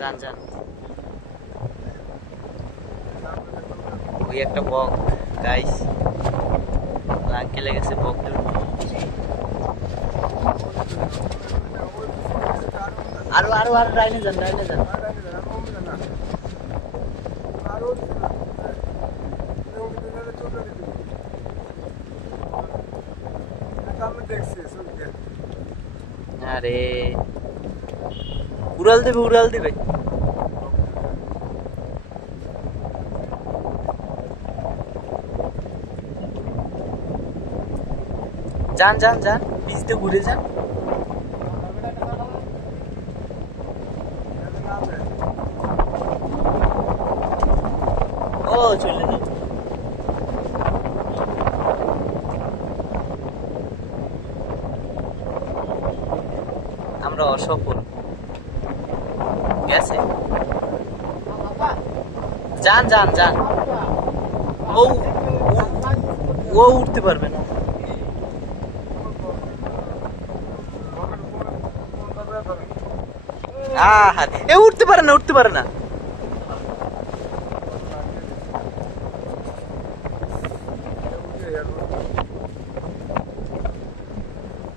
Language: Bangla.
যান যান। ওই একটা বক গাইস আঙ্কেলে গেছে বক আরও আরও আরও রাইনে যান রাইনে যান। আরে। উড়াল দেবে উড়াল দেবে। যান যান যান পিছতে ঘুরে যান। ও, চলে যান আমরা অসফল। গেছে? যান যান যান। ও ও উঠতে পারবে না। এ উঠতে পারে না, উঠতে পারে না।